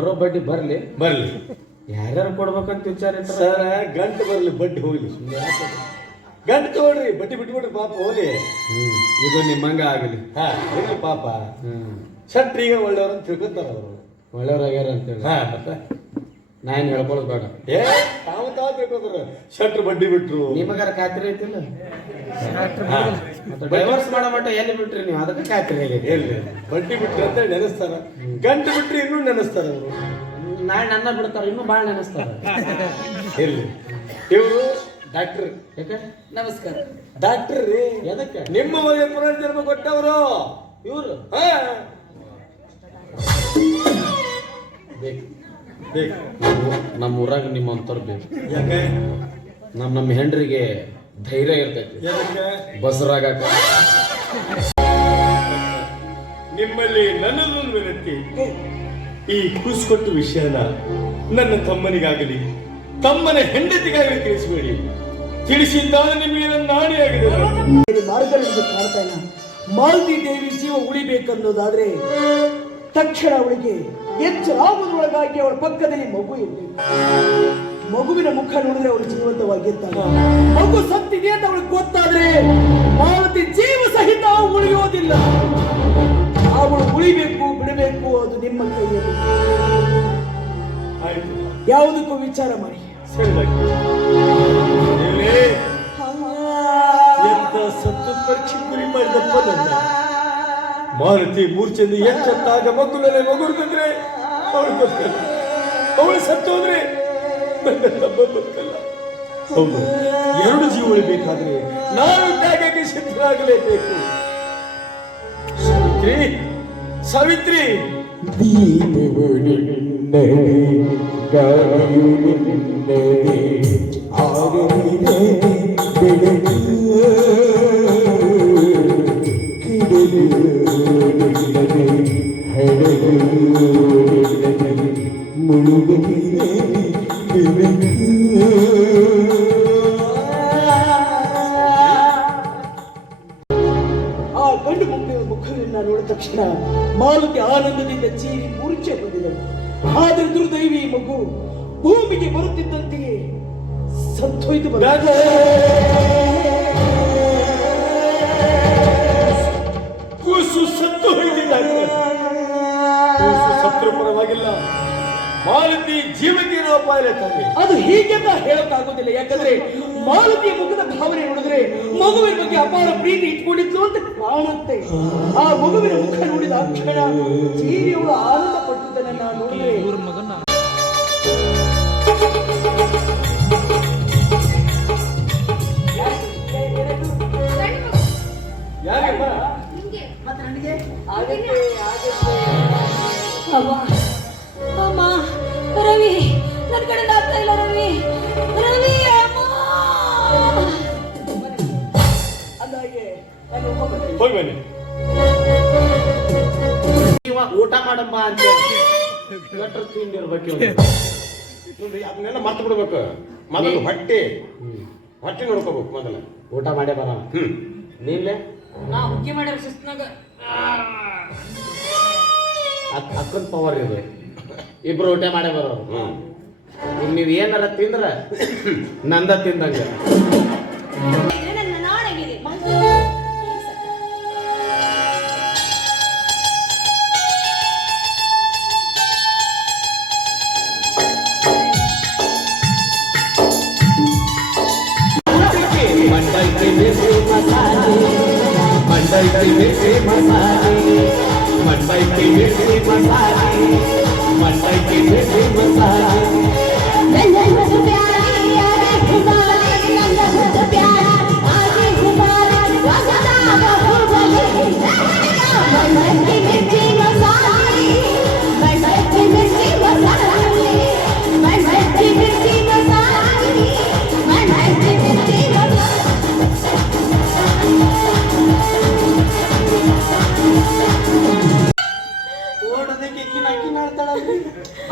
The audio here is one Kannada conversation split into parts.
ಬರೋ ಬಡ್ಡಿ ಬರ್ಲಿ ಬರ್ಲಿ. ಯಾರ್ಯಾರು ಕೊಡ್ಬೇಕಂತ ವಿಚಾರ ಇಟ್ಟಾರ? ಸರ ಗಂಟು ಬರ್ಲಿ, ಬಡ್ಡಿ ಹೋಗ್ಲಿ. ಗಂಟು ತಗೊಳ್ರಿ, ಬಡ್ಡಿ ಬಿಟ್ಬಿಡ್ರಿ ಪಾಪ ಹೋಗ್ಲಿ. ಇದು ನಿಮ್ಮಂಗ ಆಗಲಿ. ಹಾ ಇರ್ಲಿ ಪಾಪ. ಶೆಟ್ರು ಈಗ ಒಳ್ಳೆಯವ್ರು ಅಂತ ತಿಳ್ಕೊತಾರ ಅವರು. ಒಳ್ಳೆಯವ್ರಾಗ್ಯಾರ ಅಂತೇಳಿ. ಹಾ ಮತ್ತೆ ನಾನು ಹೇಳ್ಕೊಳ್ಳೋದು ಬೇಡ. ತಾವು ತಿಳ್ಕೊತಾರ. ಶೆಟ್ರು ಬಡ್ಡಿ ಬಿಟ್ರು. ನಿಮಗಾರ ಖಾತ್ರಿ ಐತಿಲ್ಲ? ಡೈವರ್ಸ್ ಮಾಡೋ ಮಟ್ಟ ಎಲ್ಲಿ ಬಿಟ್ರಿ ನೀವು? ಅದಕ್ಕೆ ಖಾತ್ರಿ ಆಗೈತಿ. ಎಲ್ಲಿ ಬಡ್ಡಿ ಬಿಟ್ರಿ ಅಂತ ನೆನೆಸ್ತಾರ, ಗಂಟು ಬಿಟ್ರಿ ಇನ್ನೂ ನೆನೆಸ್ತಾರ ಅವರು. ನಾಳೆ ನನ್ನ ಬಿಡ್ತಾರ, ಇನ್ನೂ ಭಾಳ ನೆನೆಸ್ತಾರ. ಎಲ್ಲಿ ಇವರು ಡಾಕ್ಟರ್. ಯಾಕೆ? ನಮಸ್ಕಾರ. ಡಾಕ್ಟರ್ ರೀ. ಎದಕ್ಕೆ? ನಿಮ್ಮ ಮಗ ಪುನರ್ಜನ್ಮ ಕೊಟ್ಟವರು ಇವರು. ಬೇಕು ಬೇಕು. ನಮ್ಮ ಊರಾಗ ನಿಮ್ಮಂತವ್ರು ಬೇಕು. ಯಾಕೆ? ನಮ್ಮ ಹೆಂಡ್ರಿಗೆ ಧೈರ್ಯ ಇರ್ತೈತಿ ಯಾಕೆ? ಬಸರಾಗಕ. ನಿಮ್ಮಲ್ಲಿ ನನ್ನದೊಂದು ವಿನಂತಿ, ಈ ಕೂಸ್ಕೊಟ್ಟು ವಿಷಯನ ನನ್ನ ತಮ್ಮನಿಗಾಗಲಿ ತಮ್ಮನ ಹೆಂಡತಿಗಾಗಲಿ ತಿಳಿಸಬೇಡಿ. ತಿಳಿಸಿದ್ದಾದ್ರೆ ನಿಮಗೆ ನನ್ನ ನಾಣಿಯಾಗಿದೆ. ಮಾರ್ಗದಲ್ಲಿ ಕಾಣ್ತಾ ಇಲ್ಲ. ಮಾಲತಿ ದೇವಿ ಜೀವ ಉಳಿಬೇಕನ್ನೋದಾದ್ರೆ ತಕ್ಷಣ ಅವಳಿಗೆ ಎಚ್ಚರಾಗುವುದರೊಳಗಾಗಿ ಅವಳ ಪಕ್ಕದಲ್ಲಿ ಮಗು ಇರಬೇಕು. ಮಗುವಿನ ಮುಖ ನೋಡಿದ್ರೆ ಅವಳು ಜೀವಂತವಾಗಿರ್ತಾಳೆ. ಮಗು ಸತ್ತಿದೆ ಅಂತ ಅವಳಿಗೆ ಗೊತ್ತಾದ್ರೆ ಮಾಲತಿ ಜೀವ ಸಹಿತ ಉಳಿಯೋದಿಲ್ಲ. ಅವಳು ಉಳಿಬೇಕು ಬಿಡಬೇಕು, ಅದು ನಿಮ್ಮ ಕೈಯಲ್ಲಿ. ಯಾವುದಕ್ಕೂ ವಿಚಾರ ಮಾಡಿ. ಎಂತ ಸತ್ತು ಪರೀಕ್ಷೆ ಗುರಿ ಮಾಡಿದಪ್ಪ ನನ್ನ ಮಾರುತಿ. ಮೂರ್ಛೆಂದು ಎಚ್ಚತ್ತಾಗ ಮಗುಲಲ್ಲಿ ಮಗುರ್ಗಂದ್ರೆ ಅವಳು ಬದುಕಲ್ಲ, ಅವಳು ಸತ್ತೋದ್ರೆ ನನ್ನ ತಮ್ಮ ಬದುಕಲ್ಲ. ಹೌದು, ಎರಡು ಜೀವ ಉಳಿಬೇಕಾದ್ರೆ ನಾನು ತ್ಯಾಗಕ್ಕೆ ಸಿದ್ಧರಾಗಲೇಬೇಕು. ಸಾವಿತ್ರಿ, ಸಾವಿತ್ರಿ. ದೀಪವು ನಿನ್ನಡೆ, ಗಾಳಿಯು ನಿನ್ನಡೆ, ಆರನಿಗೆ ಬೆಳಕು, ಕಿಡಲು ನಿನ್ನಡೆ, ಹಡಗು ನಿನ್ನಡೆ, ಮುಳುಗಲಿದೆ ಬೆಳಕು. ಆ ಗಂಡು ಮುಖವನ್ನು ನೋಡಿದ ತಕ್ಷಣ ಮಾಲತಿ ಆನಂದದಿಂದ ಚೀರಿ ಮೂರ್ಛೆ ಬಂದಿದಳು. ಆದರೆ ದುರ್ದೈವಿ ಮಗು ಭೂಮಿಗೆ ಬರುತ್ತಿದ್ದಂತೆಯೇ ಸತ್ತೋಯ್ತು. ಕೂಸು ಸತ್ತು ಹೋಯ್ತಿದ್ದಾರೆ. ಕೂಸು ಸತ್ರು ಪರವಾಗಿಲ್ಲ, ಮಾಲತಿ ಜೀವಕ್ಕೆ ಅಪಾಯ ತಾನೆ. ಅದು ಹೀಗೆಂತ ಹೇಳಕ್ಕಾಗೋದಿಲ್ಲ. ಯಾಕಂದ್ರೆ ಮಾಲತಿಯ ಮುಖದ ಭಾವನೆ ನೋಡಿದ್ರೆ ಮಗುವಿನ ಬಗ್ಗೆ ಅಪಾರ ಪ್ರೀತಿ ಇಟ್ಕೊಂಡಿತ್ತು ಅಂತ ಕಾಣುತ್ತೆ. ಆ ಮಗುವಿನ ಮುಖ ನೋಡಿದ ಆ ಕ್ಷಣ ಚೀರಿಯವಳು ಆನಂದ ಪಟ್ಟುದನ್ನ ನೋಡಿದ್ರೆ ಯಾರಮ್ಮ? ಅಮ್ಮ, ರವಿ ನನ್ನ ಕಡೆ ಆಗ್ತಾ ಇಲ್ಲ. ರವಿ, ರವಿ, ಅಮ್ಮ. ಅಂದಾಗೆ ನಾನು ಹೋಗ್ಬರ್ತೀನಿ. ಹೋಗಿ ಬನ್ನಿ. ಊಟ ಮಾಡಮ್ಮ ಅಂತ ಗಟ್ರ ತಿಂದಿರ್ಬೇಕು. ಅದನ್ನೆಲ್ಲ ಮರ್ತು ಬಿಡ್ಬೇಕು. ಮೊದಲು ಹೊಟ್ಟೆ ನೋಡ್ಕೋಬೇಕು. ಮೊದಲ ಊಟ ಮಾಡೇ ಬರ. ನೀನ್ಲೆ ನಾ ಹುಕ್ಕಿ ಮಾಡ್ಯಾರ ಶಿಸ್ನಾಗ. ಅಕ್ಕನ ಪವರ್ ಇದು. ಇಬ್ರು ಊಟ ಮಾಡೇ ಬರೋರು. ನೀವ್ ಏನಾರ ತಿಂದ್ರ ನಂದ ತಿಂದಂಗ. ನನ್ನ ನಾಡಗಿದೆ. ಮಂಡಕ್ಕಿ ಮಿರ್ಚಿ ಮಸಾಲೆ, ಮಂಡಕ್ಕಿ ಮಿರ್ಚಿ ಮಸಾಲೆ, ಮಂಡಕ್ಕಿ ಮಿರ್ಚಿ ಮಸಾಲೆ, ಮಂಡಕ್ಕಿ ಮಿರ್ಚಿ ಮಸಾಲೆ.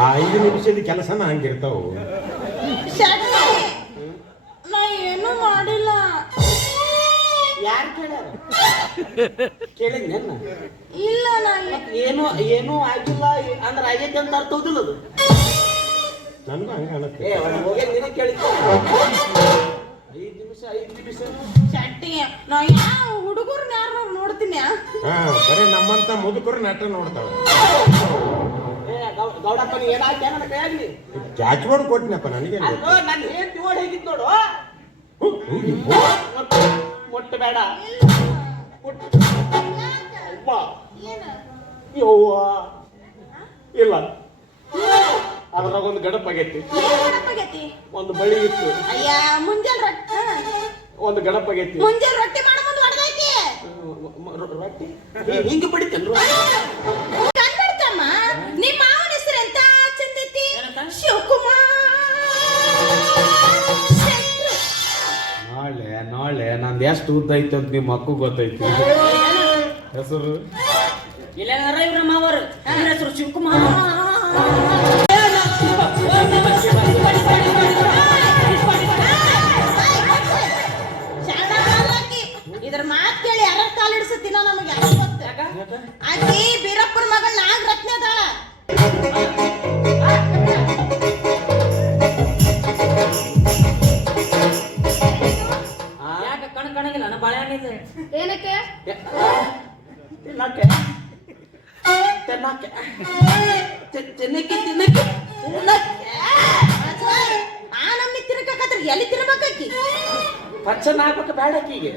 ಆ 5 ನಿಮಿಷದ ಕೆಲಸನ ಹಂಗಿರ್ತಾವು. ನಾ ಏನು ಮಾಡಿಲ್ಲ. ಯಾರು ಕೇಳ್ಯಾರ ಕೇಳಿದ್ ನೆನ್ನ ಇಲ್ಲ ನಾ ಏನು ಏನೂ ಆಗಿಲ್ಲ ಅಂದ್ರೆ ಆಗೈತೆ ಅಂತ ಅರ್ಥ ಹೌದಿಲ್ಲ ಅದು ನನಗೂ ಹಂಗೆ ಅನ್ನತ್ತೆ ಏ ಅವ್ನು ಹೋಗಿ ನೀನೇ ಕೇಳಿದ್ದು 5 ನಿಮಿಷ ಚಟ್ಟಿಗೆ ನಾ ಯಾವ ಹುಡುಗರ್ನ ಯಾರು ನೋಡ್ತೀನಿ ಹಾ ಬರೀ ನಮ್ಮಂತ ಮುದುಕರು ನಟ ನೋಡ್ತಾವೆ ಏ ಗೌಡಪ್ಪ ನೀ ಏನಾಯ್ತು ನನ್ನ ಕೈಯಾಗ್ಲಿ ಚಾಚ್ಕೊಂಡು ಕೊಟ್ಟಿನಪ್ಪ ನನಗೆ ಅಲ್ಲೋ ನನ್ನ ಹೆಂಡತಿ ಓಡಿ ಹೇಗಿತ್ತು ನೋಡು ಮುಟ್ಟಬೇಡ ಅವ್ವ ಯವ್ವ ಇಲ್ಲ ಅದ್ರಾಗ ಒಂದು ಗಡಪ್ ಆಗೈತಿ ಒಂದು ಬಳಿ ಇತ್ತು ಅಯ್ಯ ಮುಂಜಾನೆ ರೊಟ್ಟಿ ಒಂದು ಗಡಪ್ ಆಗೈತಿ ಮುಂಜಾನೆ ರೊಟ್ಟಿ ಮಾಡೋ ಮುಂದೆ ಹೊಡೆದೈತಿ ರೊಟ್ಟಿ ಹಿಂಗೆ ಬಡಿತೇನ್ರು ಕನ್ನಡತಮ್ಮ ನಿಮ್ಮ ಮಾವನ ಹೆಸರು ಎಂತ ಚಂದೈತಿ ಶಿವಕುಮಾರ್ ಶೆಟ್ರು. ನಾಳೆ ನಂದು ಎಷ್ಟು ಉದ್ದ ಐತೆ ಅಂತ ನಿಮ್ಮ ಮಕ್ಕಳು ಗೊತ್ತೈತಿ ಹೆಸರು ಇಲ್ಲ ಇವ್ರ ಮಾವರು ನನ್ನ ಹೆಸರು ಶಿವಕುಮಾರ್ ಇದ್ರ ಮಾತ್ ಕೇಳಿ ಯಾರ ಕಾಲ್ ಹಿಡಿಸತ್ತಿನ ನಮಗೆ ಯಾರು ಗೊತ್ತ ಆಕಿ ಬೀರಪ್ಪನ ಮಗಳ ನಾಗರತ್ನ ಅದಾಳ ಯಾಕ ಕಣಗಿಲ್ಲ ನನ್ನ ಬಾಳೆಹಣ್ಣಿದೆ ಏನಕ್ಕೆ ತಿನ್ನಕ್ಕೆ ತಿನ್ನಕ್ಕೆ ಆ ನಮ್ನಿ ತಿನ್ನಕಾಕತ್ರ ಎಲ್ಲಿ ತಿನ್ಬೇಕಾಕಿ ಪಚ್ಚನ ಹಾಕ್ಬೇಕು ಬೇಡ ಆಕಿಗೆ